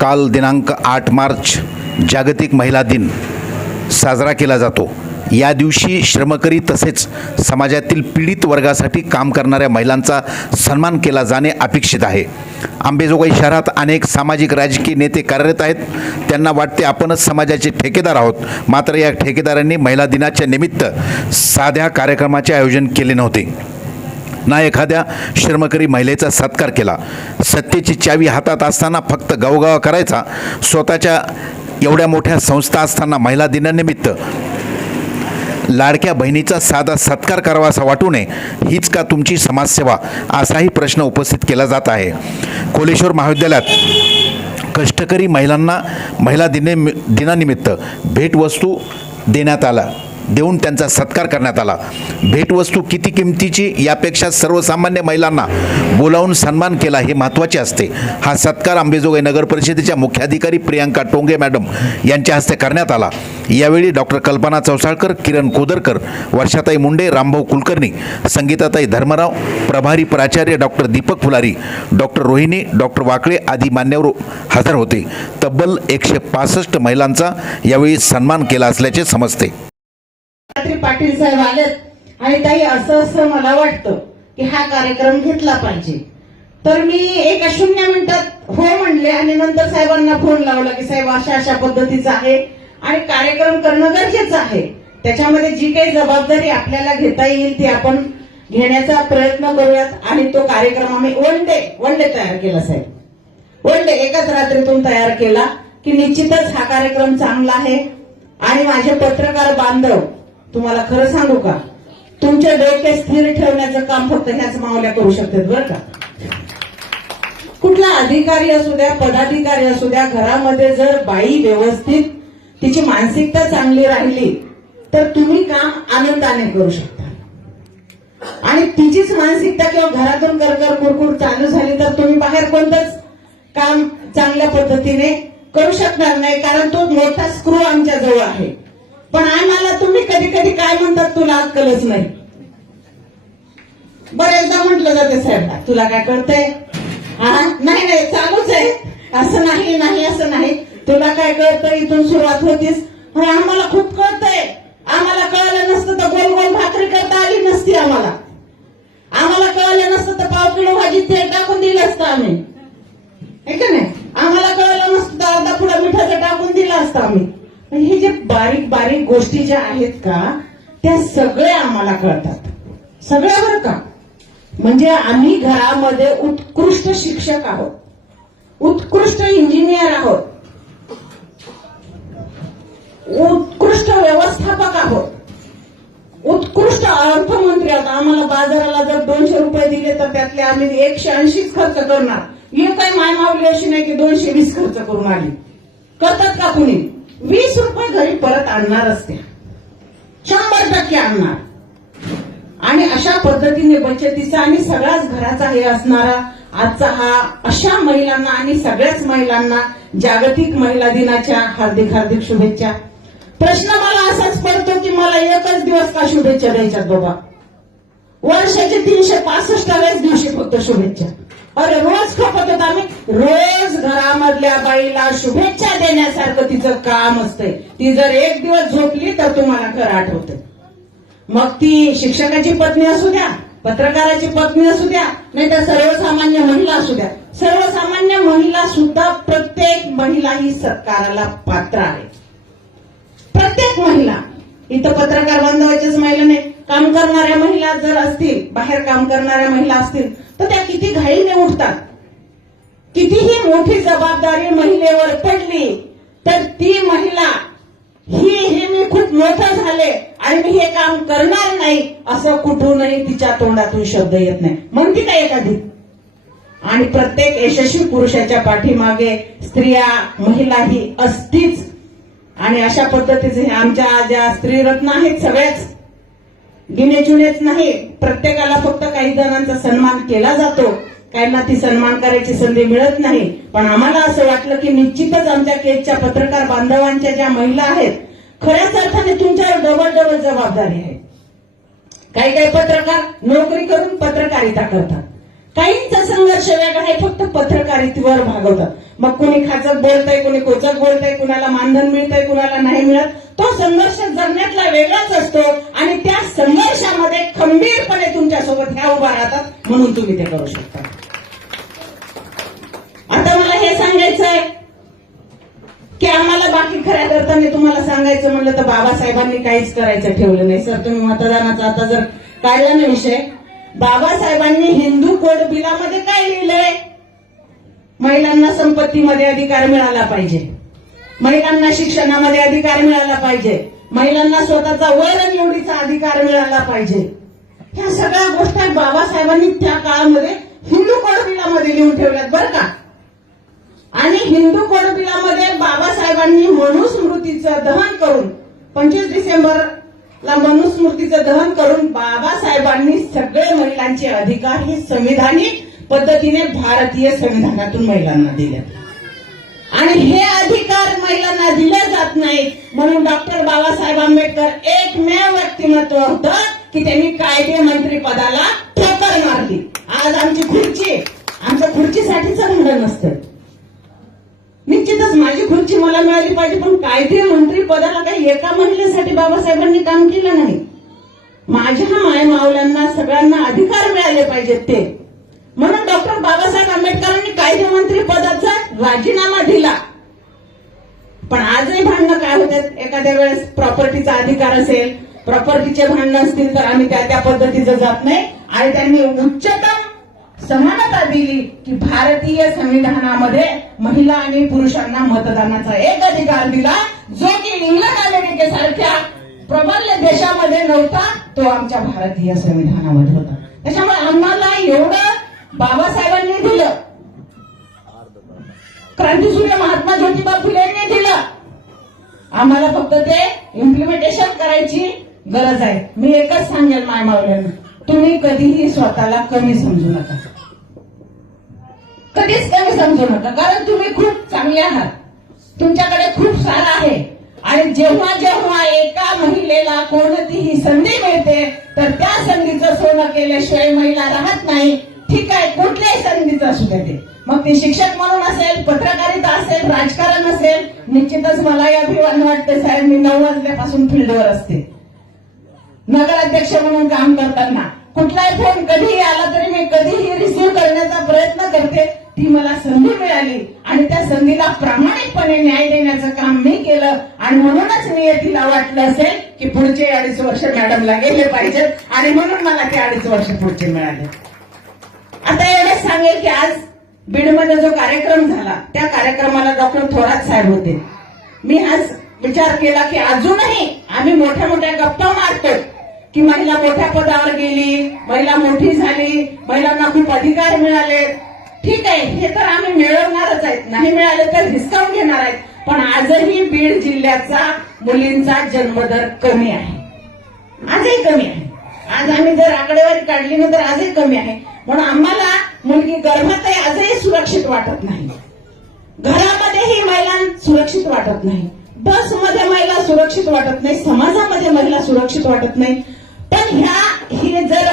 काल दिनांक आठ मार्च जागतिक महिला दिन साजरा केला जातो. या दिवशी श्रमकरी तसेच समाजातील पीडित वर्गासाठी काम करणाऱ्या महिलांचा सन्मान केला जाणे अपेक्षित आहे. आंबेजोगाई शहरात अनेक सामाजिक राजकीय नेते कार्यरत आहेत. त्यांना वाटते आपणच समाजाचे ठेकेदार आहोत. मात्र या ठेकेदारांनी महिला दिनाच्या निमित्त साध्या कार्यक्रमाचे आयोजन केले नव्हते. ना एखाद्या श्रमकरी महिलेचा सत्कार केला. सत्तेची चावी हातात असताना फक्त गावगावा करायचा. स्वतःच्या एवढ्या मोठ्या संस्था असताना महिला दिनानिमित्त लाडक्या बहिणीचा साधा सत्कार करावा असा वाटू नये. हीच का तुमची समाजसेवा? असाही प्रश्न उपस्थित केला जात आहे. कोलेश्वर महाविद्यालयात कष्टकरी महिलांना महिला दिने दिनानिमित्त भेटवस्तू देण्यात आला. देऊन त्यांचा सत्कार करण्यात आला. भेटवस्तू किती किमतीची यापेक्षा सर्वसामान्य महिलांना बोलावून सन्मान केला हे महत्त्वाचे असते. हा सत्कार अंबेजोगाई नगर परिषदेच्या मुख्याधिकारी प्रियांका टोंगे मॅडम यांच्या हस्ते करण्यात आला. यावेळी डॉक्टर कल्पना चौसाळकर किरण कोदरकर वर्षाताई मुंडे रामभाऊ कुलकर्णी संगीताताई धर्मराव प्रभारी प्राचार्य doctor Deepak Phulari doctor Rohini doctor Wakale आदी मान्यवर हजर होते. तब्बल एकशे पासष्ट महिलांचा यावेळी सन्मान केला असल्याचे समजते. पाटील साहेब आलेत. आणि ताई असं असं मला वाटतं की हा कार्यक्रम घेतला पाहिजे. तर मी एका शून्य मिनिटात हो म्हणले आणि नंतर साहेबांना फोन लावला की साहेब अशा अशा पद्धतीचा आहे आणि कार्यक्रम करणं गरजेचं आहे. त्याच्यामध्ये जी काही जबाबदारी आपल्याला घेता येईल ती आपण घेण्याचा प्रयत्न करूयात आणि तो कार्यक्रम आम्ही वन डे वन डे तयार केला साहेब. वन डे एकाच रात्रीतून तयार केला की निश्चितच हा कार्यक्रम चांगला आहे. आणि माझे पत्रकार बांधव तुम्हाला खरं सांगू का? तुमचे डोके स्थिर ठेवण्याचं काम फक्त ह्याच मावल्या करू शकतात बरं का? कुठला अधिकारी असू द्या पदाधिकारी असू द्या घरामध्ये जर बाई व्यवस्थित तिची मानसिकता चांगली राहिली तर तुम्ही काम आनंदाने करू शकता. आणि तिचीच मानसिकता किंवा घरातून करकर कुरकुर चालू झाली तर तुम्ही बाहेर कोणतंच काम चांगल्या पद्धतीने करू शकणार नाही कारण तो मोठा स्क्रू आमच्या जवळ आहे. पण आम्हाला तुम्ही कधी कधी काय म्हणतात तुला अक्कलच नाही. बरेचदा म्हटलं जाते साहेब तुला काय कळतंय? हा नाही नाही चालूच आहे. असं नाही नाही असं नाही. तुला काय कळतं इथून सुरुवात होतीस. आम्हाला खूप कळतंय. आम्हाला कळलं नसतं तर गोल गोल भाकरी करता आली नसती आम्हाला. आम्हाला कळलं नसतं तर पाव किलो भाजी थेट टाकून दिलं असतं आम्ही. है का नाही आम्हाला कळलं नसतं तर अर्धा पुढा मिठाचं टाकून दिलं असतं आम्ही. हे जे बारीक बारीक गोष्टी ज्या आहेत का त्या सगळ्या आम्हाला कळतात. सगळ्या बरं का? म्हणजे आम्ही घरामध्ये उत्कृष्ट शिक्षक आहोत. उत्कृष्ट इंजिनियर आहोत. उत्कृष्ट व्यवस्थापक आहोत. उत्कृष्ट अर्थमंत्री आहोत. आम्हाला बाजाराला जर दोनशे रुपये दिले तर त्यातले आम्ही एकशे ऐंशीच खर्च करणार. हे काय माय मावली अशी नाही की दोनशे वीस खर्च करून आली. करतात का कुणी? वीस रुपये घरी परत आणणार असते. शंभर टक्के आणणार. आणि अशा पद्धतीने बचतीचा आणि सगळ्याच घराचा हे असणारा आजचा हा अशा महिलांना आणि सगळ्याच महिलांना जागतिक महिला दिनाच्या हार्दिक हार्दिक शुभेच्छा. प्रश्न मला असाच पडतो की मला एकच दिवस का शुभेच्छा द्यायच्यात बाबा? वर्षाचे तीनशे पासष्टाव्याच दिवशी फक्त शुभेच्छा. अरे रोज खपत होत आम्ही. रोज घरामधल्या बाईला शुभेच्छा देण्यासारखं तिचं काम असतंय. ती जर एक दिवस झोपली तर तुम्हाला खरं आठवत मग ती शिक्षकाची पत्नी असू द्या पत्रकाराची पत्नी असू द्या नाही तर सर्वसामान्य महिला असू द्या. सर्वसामान्य महिला सुद्धा प्रत्येक महिला ही सत्काराला पात्र आहे. प्रत्येक महिला. इथं पत्रकार बांधवाच्याच महिला नाही. काम करणाऱ्या महिला जर असतील बाहेर काम करणाऱ्या महिला असतील तर त्या किती घाईने उठतात कितीही मोठी जबाबदारी महिलेवर पडली तर ती महिला ही हे मी खूप मोठं झाले आणि मी हे काम करणार नाही असं कुठूनही तिच्या तोंडातून शब्द येत नाही. म्हणते का एखादी? आणि प्रत्येक यशस्वी पुरुषाच्या पाठीमागे स्त्रिया महिला ही असतीच. आणि अशा पद्धतीचे आमच्या ज्या स्त्रीरत्न आहेत सगळ्याच गिनेचुनेच नाही प्रत्येकाला फक्त काही जणांचा सन्मान केला जातो. काहींना ती सन्मान करायची संधी मिळत नाही. पण आम्हाला असं वाटलं की निश्चितच आमच्या केसच्या पत्रकार बांधवांच्या ज्या महिला आहेत खऱ्याच अर्थाने तुमच्यावर डबल डबल जबाबदारी आहे. काही काही पत्रकार नोकरी करून पत्रकारिता करतात. काहींचा संघर्ष वेगळा आहे फक्त पत्रकारितेवर भागवतात. मग कुणी खाचक बोलतंय कुणी कोचक बोलतय कुणाला मानधन मिळतंय कुणाला नाही मिळत तो संघर्ष जगण्यातला वेगळाच असतो. खंबीरपणे तुमच्यासोबत ह्या उभा राहतात म्हणून तुम्ही ते करू शकता. आता मला हे सांगायचं आहे की आम्हाला बाकी खऱ्या करताना तुम्हाला सांगायचं म्हणलं तर बाबासाहेबांनी काहीच करायचं ठेवलं नाही. सर तुम्ही मतदानाचा आता जर काढला ना विषय बाबासाहेबांनी हिंदू कोड बिलामध्ये काय लिहिलंय? महिलांना संपत्तीमध्ये अधिकार मिळाला पाहिजे. महिलांना शिक्षणामध्ये अधिकार मिळाला पाहिजे. महिलांना स्वतःचा वर निवडीचा अधिकार मिळाला पाहिजे. ह्या सगळ्या गोष्टी बाबासाहेबांनी त्या काळामध्ये हिंदू कोडबिलामध्ये लिहून ठेवल्यात बरं का? आणि हिंदू कोडबिलामध्ये बाबासाहेबांनी मनुस्मृतीचं दहन करून पंचवीस डिसेंबरला मनुस्मृतीचं दहन करून बाबासाहेबांनी सगळे महिलांचे अधिकार हे संविधानिक पद्धतीने भारतीय संविधानातून महिलांना दिले आणि हे अधिकार महिलांना दिले जात नाहीत. म्हणून डॉक्टर बाबासाहेब आंबेडकर एकमेव व्यक्तिमत्व होतं. की त्यांनी कायदे मंत्री पदाला ठोकर मारली. आज आमची खुर्ची आमच्या खुर्चीसाठीच भांडण असतं. निश्चितच माझी खुर्ची मला मिळाली पाहिजे पण कायदे मंत्री पदाला काही एका महिलेसाठी बाबासाहेबांनी काम केलं नाही. माझ्या माय मावल्यांना सगळ्यांना अधिकार मिळाले पाहिजेत ते. म्हणून डॉक्टर बाबासाहेब आंबेडकरांनी कायदे मंत्री पदाचा राजीनामा दिला. पण आजही भांडणं काय होतात? एखाद्या वेळेस प्रॉपर्टीचा अधिकार असेल प्रॉपर्टीचे भांडणं असतील तर आम्ही त्या त्या पद्धतीचं जात नाही. आणि त्यांनी उच्चतम समानता दिली की भारतीय संविधानामध्ये महिला आणि पुरुषांना मतदानाचा एक अधिकार दिला. जो की इंग्लंड अमेरिकेसारख्या प्रबल देशामध्ये नव्हता तो आमच्या भारतीय संविधानामध्ये होता. त्याच्यामुळे आम्हाला एवढं बाबासाहेबांनी दिलं. क्रांतीसूर्य महात्मा ज्योतिबा फुलेंनी दिलं. आम्हाला फक्त ते इम्प्लिमेंटेशन करायची गरज आहे. मी एकच सांगेल माय मावल्यांना तुम्ही कधीही स्वतःला कमी समजू नका. कधीच कमी समजू नका कारण तुम्ही खूप चांगले आहात. तुमच्याकडे खूप सारं आहे. आणि जेव्हा जेव्हा एका महिलेला कोणतीही संधी मिळते तर त्या संधीचं सोनं केल्याशिवाय महिला राहत नाही. ठीक आहे कुठल्याही संधीचं असू दे मग ते शिक्षक म्हणून असेल पत्रकारिता असेल राजकारण असेल निश्चितच मला या अभिमान वाटते साहेब मी नऊ वाजल्यापासून फील्डवर असते. नगराध्यक्ष म्हणून काम करताना. कुठलाही फोन कधीही आला तरी मी कधीही रिसीव्ह करण्याचा प्रयत्न करते. ती मला संधी मिळाली. आणि त्या संधीला प्रामाणिकपणे न्याय देण्याचं काम मी केलं. आणि म्हणूनच मी तिला वाटलं असेल की पुढचे अडीच वर्ष मॅडमला गेले पाहिजेत. आणि म्हणून मला ते अडीच वर्ष पुढचे मिळाले. आता एवढंच सांगेल की आज बीडमध्ये जो कार्यक्रम झाला त्या कार्यक्रमाला डॉक्टर थोरात साहेब होते. मी आज विचार केला की अजूनही आम्ही मोठ्या मोठ्या गप्पा मारतोय. की महिला मोठ्या पदावर गेली महिला मोठी झाली महिलांना खूप अधिकार मिळाले. ठीक आहे हे तर आम्ही मिळवणारच आहेत. नाही मिळाले तर हिसकावून घेणार आहेत. पण आजही बीड जिल्ह्याचा मुलींचा जन्मदर कमी आहे. आजही कमी आहे. आज आम्ही जर आकडेवारी काढली ना तर आजही कमी आहे. म्हणून आम्हाला मुलगी गर्भात आहे आजही सुरक्षित वाटत नाही. घरामध्येही महिला सुरक्षित वाटत नाही. बसमध्ये महिला सुरक्षित वाटत नाही. समाजामध्ये महिला सुरक्षित वाटत नाही. ह्या हे जर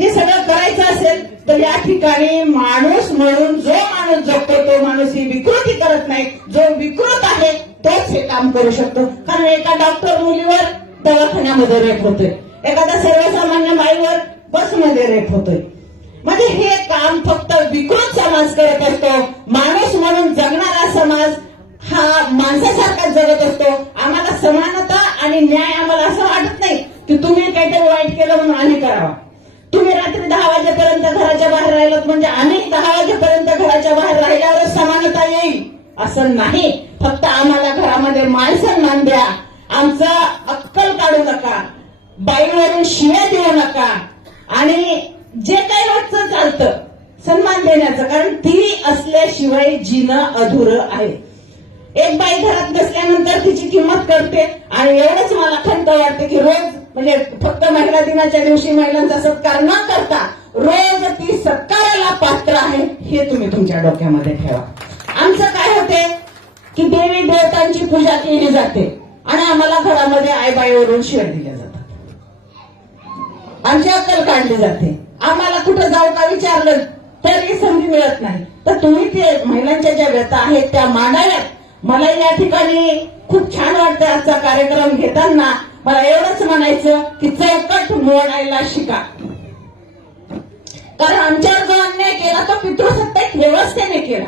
हे सगळं करायचं असेल तर या ठिकाणी माणूस म्हणून जो माणूस जगतो तो माणूस ही विकृती करत नाही. जो विकृत आहे तोच हे काम करू शकतो. कारण एका डॉक्टर मुलीवर दवाखान्यामध्ये रेप होतोय. एखाद्या सर्वसामान्य बाईवर बसमध्ये रेप होतोय. म्हणजे हे काम फक्त विकृत समाज करत असतो. माणूस म्हणून जगणारा समाज हा माणसासारखा जगत असतो. आम्हाला समानता आणि न्याय आम्हाला असं वाटत नाही. की तुम्ही काहीतरी वाईट केलं म्हणून आम्ही करावा. तुम्ही रात्री दहा वाजेपर्यंत घराच्या बाहेर राहिलात म्हणजे आम्ही दहा वाजेपर्यंत घराच्या बाहेर राहिल्यावरच समानता येईल. असं नाही. फक्त आम्हाला घरामध्ये मान सन्मान द्या. आमचा अक्कल काढू नका. बाईवरून शिव्या देऊ नका. आणि जे काही रोजचं चालतं सन्मान देण्याचं कारण ती असल्याशिवाय जिणं अधुरं आहे. एक बाई घरात नसल्यानंतर तिची किंमत करते आणि एवढंच मला खंत वाटते की रोज म्हणजे फक्त महिला दिनाच्या दिवशी महिलांचा सत्कार न करता रोज ती सत्काराला पात्र आहे हे तुम्ही तुमच्या डोक्यामध्ये ठेवा. आमचं काय होते की देवी देवतांची पूजा केली जाते आणि आम्हाला घरामध्ये आईबाईवरून शिव्या दिल्या जातात. आमची अक्कल काढली जाते. आम्हाला कुठं जाऊ का विचारलं तरी संधी मिळत नाही. तर तुम्ही ते महिलांच्या ज्या व्यथा आहेत त्या मांडाव्यात. मला या ठिकाणी खूप छान वाटतं आजचा कार्यक्रम घेताना. मला एवढंच म्हणायचं की चौकट मोडायला शिका. कारण आमच्यावर जो अन्याय केला तो पितृसत्ताक व्यवस्थेने केला.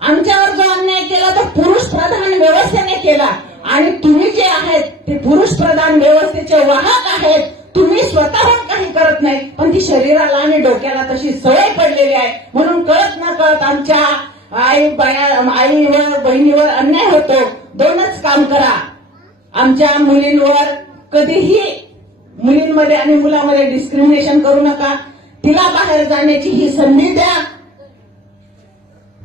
आमच्यावर जो अन्याय केला तो पुरुष प्रधान व्यवस्थेने केला. आणि तुम्ही जे आहेत ते पुरुष प्रधान व्यवस्थेचे वाहक आहेत. तुम्ही स्वतःहून काही करत नाही पण ती शरीराला आणि डोक्याला तशी सवय पडलेली आहे. म्हणून कळत न कळत आमच्या आई बाया आईवर बहिणीवर अन्याय होतो. दोनच काम करा. आमच्या मुलींवर कधीही मुलींमध्ये आणि मुलामध्ये डिस्क्रिमिनेशन करू नका. तिला बाहेर जाण्याची ही संधी द्या.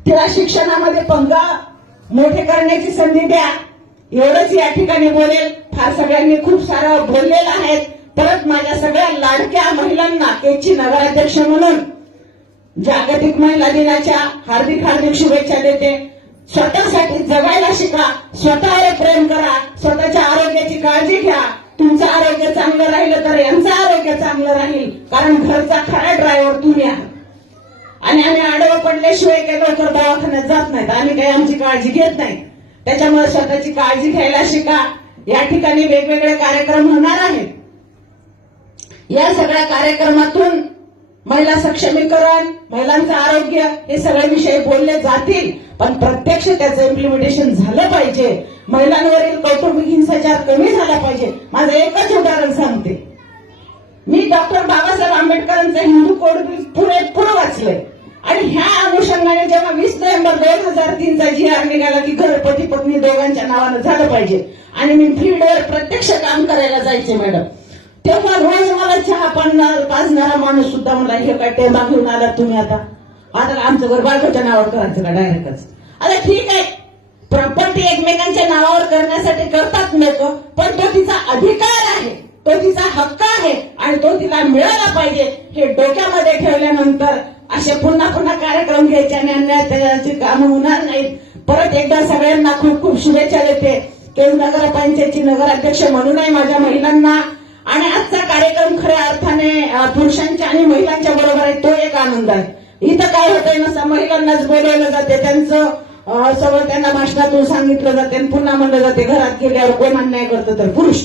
तिला शिक्षणामध्ये पंगा मोठे करण्याची संधी द्या. एवढंच या ठिकाणी बोलेल. फार सगळ्यांनी खूप सारा बोललेलं आहे. परत माझ्या सगळ्या लाडक्या महिलांना केची नगराध्यक्ष म्हणून जागतिक महिला दिनाच्या हार्दिक हार्दिक शुभेच्छा देते. स्वतःसाठी जगायला शिका. स्वतःवर प्रेम करा. स्वतः आरोग्याची काळजी घ्या. तुमचं आरोग्य चांगलं राहिलं तर यांचं आरोग्य चांगलं राहील. कारण घरचा खरा ड्रायव्हर तुम्ही आहात. आणि आम्ही आडवं पडल्याशिवाय काही लवकर दवाखान्यात जात नाहीत. आम्ही काही आमची काळजी घेत नाही. त्याच्यामुळे स्वतःची काळजी घ्यायला शिका. या ठिकाणी वेगवेगळे कार्यक्रम होणार आहेत. या सगळ्या कार्यक्रमातून महिला सक्षमीकरण महिलांचं आरोग्य हे सगळे विषय बोलले जातील. पण प्रत्यक्ष त्याचं इम्प्लिमेंटेशन झालं पाहिजे. महिलांवरील कौटुंबिक हिंसाचार कमी झाला पाहिजे. माझं एकच उदाहरण सांगते. मी डॉक्टर बाबासाहेब आंबेडकरांचं हिंदू कोड पुढे पुढे वाचलंय. आणि ह्या अनुषंगाने जेव्हा वीस नोव्हेंबर दोन हजार तीनचा जी आर निघाला की घर पती पत्नी दोघांच्या नावानं झालं पाहिजे. आणि मी फ्रीडवर प्रत्यक्ष काम करायला जायचे मॅडम तेव्हा रोज मला चहा पाजणार पाजणारा माणूस सुद्धा मला हे काय टेमा घेऊन आला तुम्ही आता. आता आमचं घर बायकोच्या नावावर करायचं का डायरेक्टच? आता ठीक आहे. प्रॉपर्टी एकमेकांच्या नावावर करण्यासाठी करतात मिळतो पण तो तिचा अधिकार आहे. तो तिचा हक्क आहे आणि तो तिला मिळाला पाहिजे हे डोक्यामध्ये ठेवल्यानंतर असे पुन्हा पुन्हा कार्यक्रम घ्यायचे आणि अन्यायाची कामं होणार नाहीत. परत एकदा सगळ्यांना खूप खूप शुभेच्छा देते. केज नगरपंचायतची नगराध्यक्ष म्हणूनही माझ्या महिलांना आणि आजचा कार्यक्रम खऱ्या अर्थाने पुरुषांच्या आणि महिलांच्या बरोबर आहे तो एक आनंद आहे. इथं काय होतंय ना महिलांनाच बोलवलं जाते त्यांचं सगळं त्यांना भाषणातून सांगितलं जाते आणि पुन्हा म्हणलं जाते घरात गेल्यावर कोण अन्याय करतं तर पुरुष.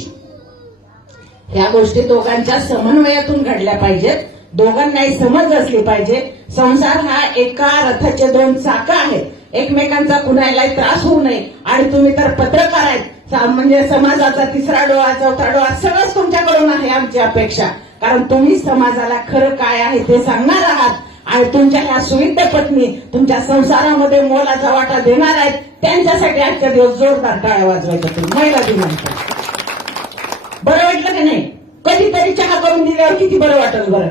या गोष्टी दोघांच्या समन्वयातून घडल्या पाहिजेत. दोघांनाही समज असली पाहिजे. संसार हा एका रथाचे दोन चाकं आहेत. एकमेकांचा कुणालाही त्रास होऊ नये. आणि तुम्ही तर पत्रकार आहेत. म्हणजे समाजाचा तिसरा डोळा चौथा डोळा सगळंच तुमच्याकडून आहे आमची अपेक्षा. कारण तुम्ही समाजाला खरं काय आहे ते सांगणार आहात. आणि तुमच्या ह्या सुविध पत्नी तुमच्या संसारामध्ये मोलाचा वाटा देणार आहेत. त्यांच्यासाठी आजच्या दिवस जोरदार टाळ्या वाजवायच्या तुम्ही. महिला दिनांक. बरं वाटलं की नाही? कधीतरी चहा करून दिल्यावर किती बरं वाटेल बरं?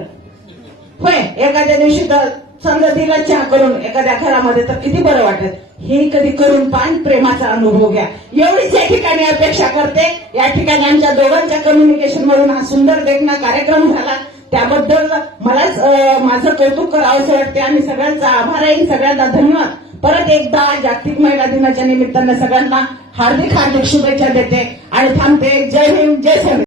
होय एखाद्या दिवशी तर समजा तिला चहा करून एखाद्या घरामध्ये तर किती बरं वाटत हे कधी करून पान प्रेमाचा अनुभव घ्या. एवढीच या ठिकाणी अपेक्षा करते. या ठिकाणी आमच्या दोघांच्या कम्युनिकेशन मधून हा सुंदर देखना कार्यक्रम झाला. त्याबद्दल मलाच माझं कौतुक करावंसं वाटते. आणि सगळ्यांचा आभार आहे. सगळ्यांना धन्यवाद. परत एकदा जागतिक महिला दिनाच्या निमित्तानं सगळ्यांना हार्दिक हार्दिक शुभेच्छा देते आणि थांबते. जय हिंद जय सर